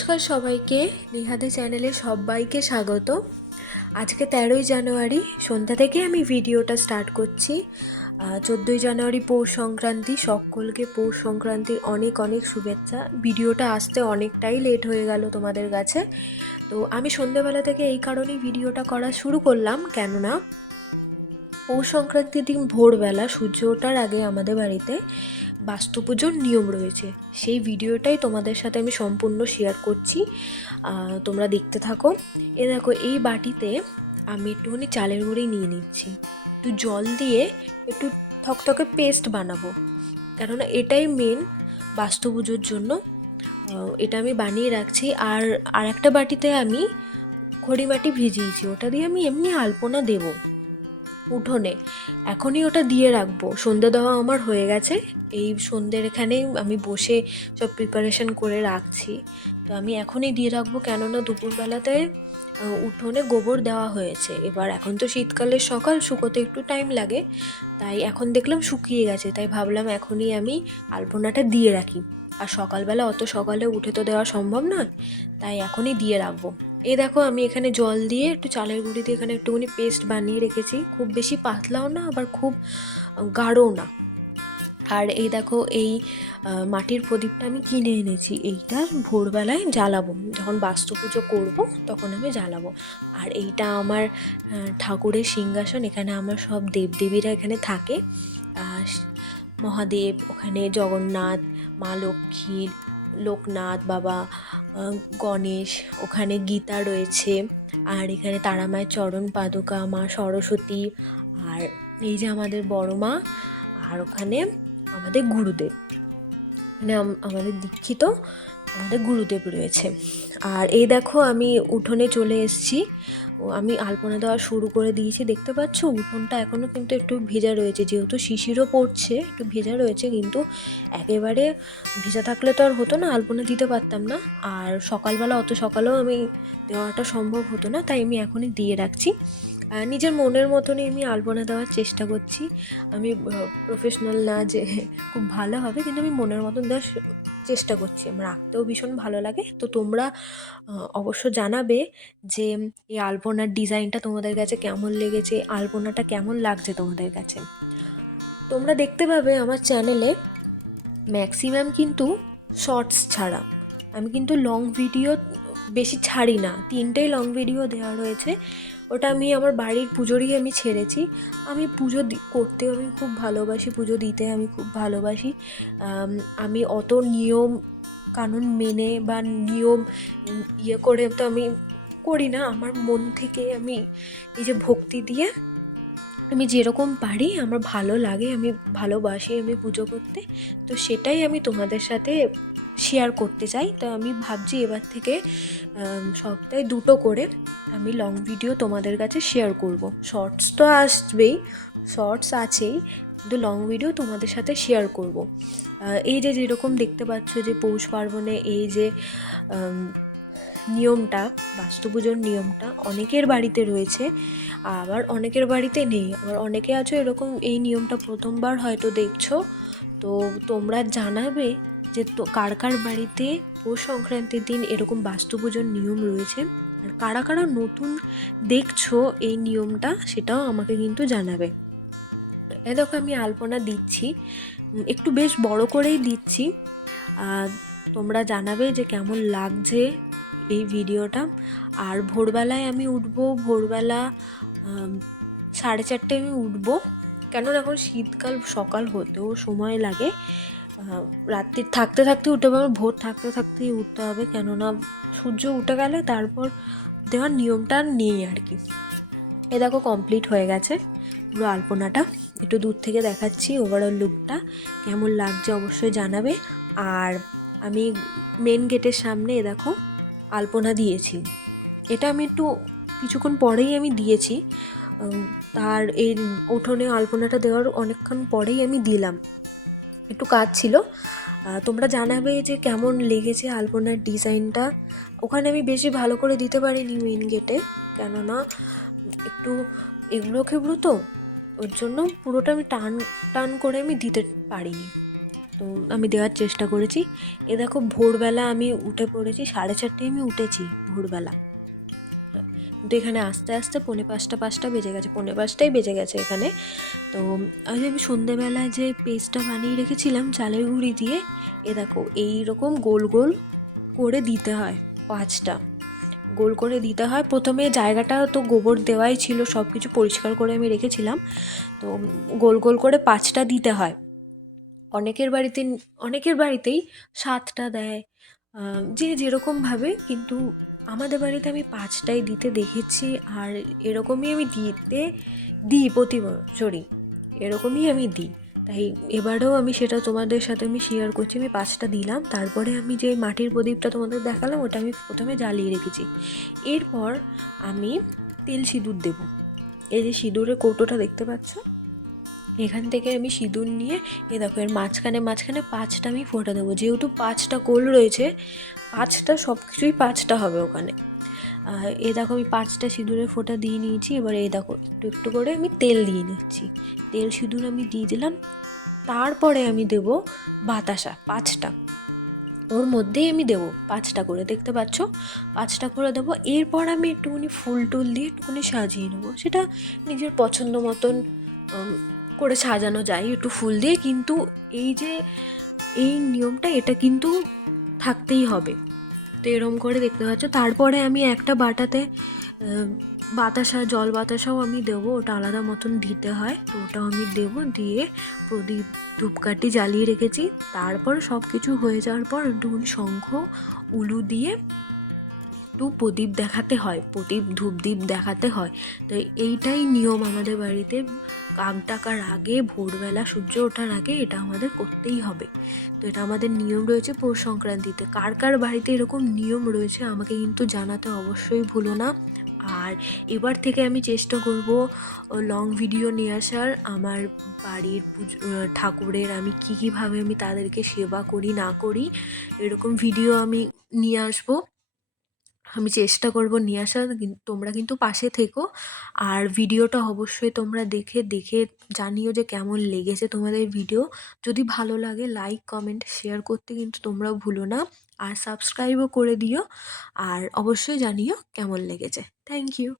নমস্কার সবাইকে। নিহাদে চ্যানেলে সবাইকে স্বাগত। আজকে তেরোই জানুয়ারি, সন্ধ্যা থেকে আমি ভিডিওটা স্টার্ট করছি। চোদ্দোই জানুয়ারি পৌষ সংক্রান্তি, সকলকে পৌষ সংক্রান্তির অনেক অনেক শুভেচ্ছা। ভিডিওটা আসতে অনেকটাই লেট হয়ে গেল তোমাদের কাছে। তো আমি সন্ধ্যেবেলা থেকে এই কারণেই ভিডিওটা করা শুরু করলাম, কেননা পৌষ সংক্রান্তির দিন ভোরবেলা সূর্য ওঠার আগে আমাদের বাড়িতে বাস্তু পুজোর নিয়ম রয়েছে। সেই ভিডিওটাই তোমাদের সাথে আমি সম্পূর্ণ শেয়ার করছি। তোমরা দেখতে থাকো। এ দেখো, এই বাটিতে আমি একটুখানি চালের গুঁড়ি নিয়ে নিচ্ছি। একটু জল দিয়ে একটু থকথকে পেস্ট বানাবো। কেননা এটাই মেন বাস্তু পুজোর জন্য এটা আমি বানিয়ে রাখছি। আর আর একটা বাটিতে আমি খড়ি মাটি ভিজিয়েছি। ওটা দিয়ে আমি এমনি আলপনা দেবো। উঠোনে। এখনই ওটা দিয়ে রাখব। সন্ধে দেওয়া আমার হয়ে গেছে। এই সন্ধ্যের এখানেই আমি বসে সব প্রিপারেশন করে রাখছি। তো আমি এখনই দিয়ে রাখব কেননা দুপুরবেলাতে উঠোনে গোবর দেওয়া হয়েছে। এবার এখন তো শীতকালের সকাল, শুকোতে একটু টাইম লাগে। তাই এখন দেখলাম শুকিয়ে গেছে। তাই ভাবলাম এখনই আমি আলপনাটা দিয়ে রাখি। আর সকালবেলা অত সকালে উঠে তো দেওয়া সম্ভব নয়। তাই এখনই দিয়ে রাখব। এই দেখো, আমি এখানে জল দিয়ে একটু চালের গুঁড়ি দিয়ে এখানে একটুখানি পেস্ট বানিয়ে রেখেছি। খুব বেশি পাতলাও না, আবার খুব গাঢ়ও না। আর এই দেখো, এই মাটির প্রদীপটা আমি কিনে এনেছি। এইটা ভোরবেলায় জ্বালাবো। যখন বাস্তু পুজো করব, তখন আমি জ্বালাবো। আর এইটা আমার ঠাকুরের সিংহাসন, এখানে আমার সব দেবদেবীরা এখানে থাকে। মহাদেব, ওখানে জগন্নাথ, মা লক্ষ্মীর, লোকনাথ বাবা গণেশ, ওখানে গীতা রয়েছে, আর এখানে তারা মায়ের চরণ পাদুকা, মা সরস্বতী, আর এই যে আমাদের বড় মা, আর ওখানে আমাদের গুরুদেব। মানে আমাদের দীক্ষিত আমাদের গুরুদেব রয়েছে। আর এই দেখো আমি উঠোনে চলে এসেছি। আমি আলপনা দেওয়া শুরু করে দিয়েছি। দেখতে পাচ্ছ? উঠোনটা এখনও কিন্তু একটু ভেজা রয়েছে। যেহেতু শিশিরও পড়ছে, একটু ভেজা রয়েছে, কিন্তু একেবারে ভেজা থাকলে তো আর হতো না, আলপনা দিতে পারতাম না। আর সকালবেলা, অত সকালেও আমি দেওয়াটা সম্ভব হতো না, তাই আমি এখনই দিয়ে রাখছি। নিজের মনের মতনই আমি আলপনা দেওয়ার চেষ্টা করছি। আমি প্রফেশনাল না যে খুব ভালো হবে, কিন্তু আমি মনের মতন দেওয়ার চেষ্টা করছি। আমার আঁকতেও ভীষণ ভালো লাগে। তো তোমরা অবশ্য জানাবে যে এই আলপনার ডিজাইনটা তোমাদের কাছে কেমন লেগেছে আলপনাটা কেমন লাগছে তোমাদের কাছে? তোমরা দেখতে পাবে আমার চ্যানেলে ম্যাক্সিমাম কিন্তু শর্টস ছাড়া। আমি কিন্তু লং ভিডিও বেশি ছাড়ি না। তিনটেই লং ভিডিও দেওয়া রয়েছে। ওটা আমি আমার বাড়ির পুজোরই আমি ছেড়েছি। আমি পুজো করতে আমি খুব ভালোবাসি, পুজো দিতে আমি খুব ভালোবাসি। আমি অত নিয়ম, কানুন মেনে বা নিয়ম ইয়ে করে তো আমি করি না। আমার মন থেকে আমি নিজে ভক্তি দিয়ে আমি যেরকম পারি, আমার ভালো লাগে, আমি ভালোবাসি আমি পুজো করতে। তো সেটাই আমি তোমাদের সাথে শেয়ার করতে চাই। তো আমি ভাবছি এবার থেকে সপ্তাহে দুটো করে আমি লং ভিডিও তোমাদের কাছে শেয়ার করব। শর্টস তো আসবেই শর্টস আছেই, কিন্তু লং ভিডিও তোমাদের সাথে শেয়ার করব। এই যে যেরকম দেখতে পাচ্ছ যে পৌষ পার্বণে এই যে নিয়মটা, বাস্তু পুজোর নিয়মটা অনেকের বাড়িতে রয়েছে, আবার অনেকের বাড়িতে নেই। আবার অনেকে আছো এরকম এই নিয়মটা প্রথমবার হয়তো দেখছ। তো তোমরা জানাবে যে তো কার কার বাড়িতে পৌষ সংক্রান্তির দিন এরকম বাস্তু পুজোর নিয়ম রয়েছে। আর কারা কারা নতুন দেখছ এই নিয়মটা সেটাও আমাকে কিন্তু জানাবে। এ দেখো আমি আলপনা দিচ্ছি। একটু বেশ বড় করেই দিচ্ছি। আর তোমরা জানাবে যে কেমন লাগছে এই ভিডিওটা। আর ভোরবেলায় আমি উঠবো, ভোরবেলা সাড়ে চারটে আমি উঠবো। কেননা এখন শীতকাল, সকাল হতেও সময় লাগে। রাত্রি থাকতে থাকতে উঠতে হবে, ভোর থাকতে থাকতেই উঠতে হবে, কেননা সূর্য উঠে গেলে তারপর দেওয়ার নিয়মটা নেই আর কি। এ দেখো কমপ্লিট হয়ে গেছে পুরো আলপনাটা। একটু দূর থেকে দেখাচ্ছি ওভারঅল লুকটা কেমন লাগছে অবশ্যই জানাবে। আর আমি মেন গেটের সামনে এ দেখো আলপনা দিয়েছি। এটা আমি একটু কিছুক্ষণ পরেই আমি দিয়েছি। তার এই উঠোনে আলপনাটা দেওয়ার অনেকক্ষণ পরেই আমি দিলাম। একটু কাজ ছিল। তোমরা জানাবে যে কেমন লেগেছে আলপনার ডিজাইনটা। ওখানে আমি বেশি ভালো করে দিতে পারিনি মেন গেটে কেননা, একটু এগুলো খেবড়ো তো ওর জন্য পুরোটা আমি টান টান করে আমি দিতে পারিনি। তো আমি দেওয়ার চেষ্টা করেছি। এ দেখো, ভোরবেলা আমি উঠে পড়েছি, সাড়ে চারটে আমি উঠেছি ভোরবেলা। কিন্তু এখানে আস্তে আস্তে পৌনে পাঁচটা পাঁচটা বেজে গেছে, পৌনে পাঁচটাই বেজে গেছে এখানে। তো আমি সন্ধেবেলায় যে পেস্টটা বানিয়ে রেখেছিলাম চালের গুঁড়ি দিয়ে, এ দেখো এই রকম গোল গোল করে দিতে হয় পাঁচটা। গোল করে দিতে হয়। প্রথমে জায়গাটা তো গোবর দেওয়াই ছিল সব কিছু পরিষ্কার করে আমি রেখেছিলাম। তো গোল গোল করে পাঁচটা দিতে হয়। অনেকের বাড়িতে, অনেকের বাড়িতেই সাতটা দেয় যে যেরকমভাবে, কিন্তু আমাদের বাড়িতে আমি পাঁচটাই দিতে দেখেছি আর এরকমই আমি দিতে দিই প্রতি বছরই এরকমই আমি দিই। তাই এবারেও আমি সেটা তোমাদের সাথে আমি শেয়ার করছি, আমি পাঁচটা দিলাম, তারপরে আমি যে মাটির প্রদীপটা তোমাদের দেখালাম, ওটা আমি প্রথমে জ্বালিয়ে রেখেছি। এরপর আমি তেল সিঁদুর দেব। এই যে সিঁদুরের কৌটোটা দেখতে পাচ্ছ? এখান থেকে আমি সিঁদুর নিয়ে এ দেখো এর মাঝখানে মাঝখানে পাঁচটা আমি ফোঁটা দেবো। যেহেতু পাঁচটা কোল রয়েছে পাঁচটা সব কিছুই পাঁচটা হবে ওখানে। এ দেখো আমি পাঁচটা সিঁদুরের ফোঁটা দিয়ে নিয়েছি, এবার এই দেখো একটু একটু করে আমি তেল দিয়ে নিচ্ছি। তেল, সিঁদুর আমি দিয়ে দিলাম, তারপরে আমি দেব বাতাসা, পাঁচটা। ওর মধ্যেই আমি দেবো পাঁচটা করে, দেখতে পাচ্ছ? পাঁচটা করে দেবো, এরপর আমি একটুখানি ফুল টুল দিয়ে একটুখানি সাজিয়ে নেব। সেটা নিজের পছন্দ মতন করে সাজানো যায়, একটু ফুল দিয়ে। কিন্তু এই যে, এই নিয়মটা, এটা কিন্তু থাকতেই হবে। তো এরম করে দেখতে পাচ্ছ। তারপরে আমি একটা বাটাতে বাতাসা, জল বাতাসাও আমি দেবো। ওটা আলাদা মতন দিতে হয়। তো ওটাও আমি দেবো। দিয়ে প্রদীপ ধূপকাঠি জ্বালিয়ে রেখেছি। তারপর সব কিছু হয়ে যাওয়ার পর দুন শঙ্খ, উলু দিয়ে একটু প্রদীপ দেখাতে হয়, প্রদীপ ধূপদীপ দেখাতে হয়। তো এইটাই নিয়ম আমাদের বাড়িতে। কাক ডাকার আগে, ভোরবেলা সূর্য ওঠার আগে এটা আমাদের করতেই হবে। তো এটা আমাদের নিয়ম রয়েছে পৌষ সংক্রান্তিতে। কার কার বাড়িতে এরকম নিয়ম রয়েছে আমাকে কিন্তু জানাতে অবশ্যই ভুলো না। আর এবার থেকে আমি চেষ্টা করব লং ভিডিও নিয়ে আসার। আমার বাড়ির পুজো ঠাকুরের আমি কী কীভাবে আমি তাদেরকে সেবা করি, না করি, এরকম ভিডিও আমি নিয়ে আসব। আমি চেষ্টা করব নিয়ে আসার তোমরা কিন্তু পাশে থেকো। আর ভিডিওটা অবশ্যই তোমরা দেখে দেখে জানিও যে কেমন লেগেছে তোমাদের ভিডিও। যদি ভালো লাগে লাইক কমেন্ট শেয়ার করতে কিন্তু তোমরাও ভুলো না। আর সাবস্ক্রাইবও করে দিও। আর অবশ্যই জানিও কেমন লেগেছে। Thank you